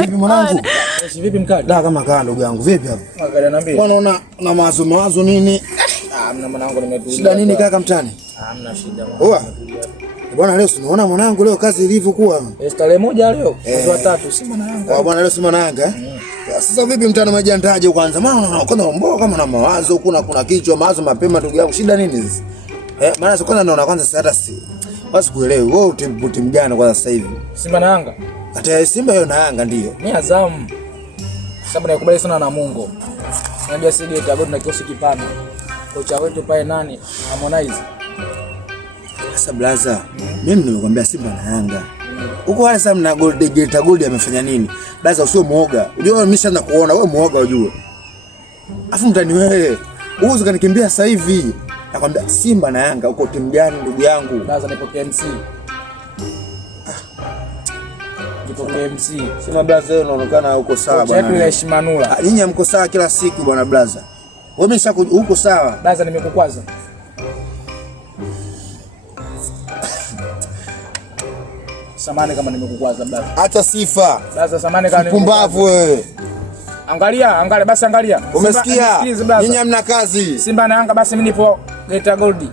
Vipi mwanangu? Vipi mkali? Da kama kaa ndugu yangu. Vipi hapo? Mkali niambie. Unaona na mawazo nini? Hamna mwanangu, nimetulia. Shida nini kaka mtani? Hamna shida mwanangu. Bwana leo unaona mwanangu leo kazi ilivyokuwa. Tarehe moja leo, mwezi wa 3 Simba na Yanga. Bwana leo Simba na Yanga. Sasa vipi mtani umejiandaje kwanza? Maana kwanza mbona kama na mawazo kuna kichwa mawazo mapema ndugu yangu. Shida nini sasa? Maana kwanza naona kwanza sasa hata basi kuelewi wewe timu gani kwanza sasa hivi? Simba na Yanga. Hata Simba hiyo na Yanga ndio. Ni Azam. Sababu nakubali sana na Mungu. Unajua sisi ndio tutago na kikosi kipana. Kocha wetu pale nani? Harmonize. Sasa blaza, mimi nimekwambia Simba na Yanga. Huko wale sasa mna Gold amefanya nini? Blaza usio muoga. Unajua mimi nishaanza kuona wewe muoga unajua. Afu mtani wewe. Uweze kanikimbia sasa hivi. Nakwambia Simba na Yanga uko timu gani ndugu yangu? Blaza nipo KMC. Nipo KMC. Sema blaza wewe unaonekana uko sawa bwana. Chetu ile Shimanula. Nyinyi mko sawa kila siku bwana blaza. Wewe uko sawa. Blaza nimekukwaza. Samani kama nimekukwaza blaza. Hata sifa. Blaza samani kama pumbavu wewe. Angalia basi angalia. Umesikia? Nyinyi hamna kazi. Simba na Yanga basi mimi nipo Geita Gold.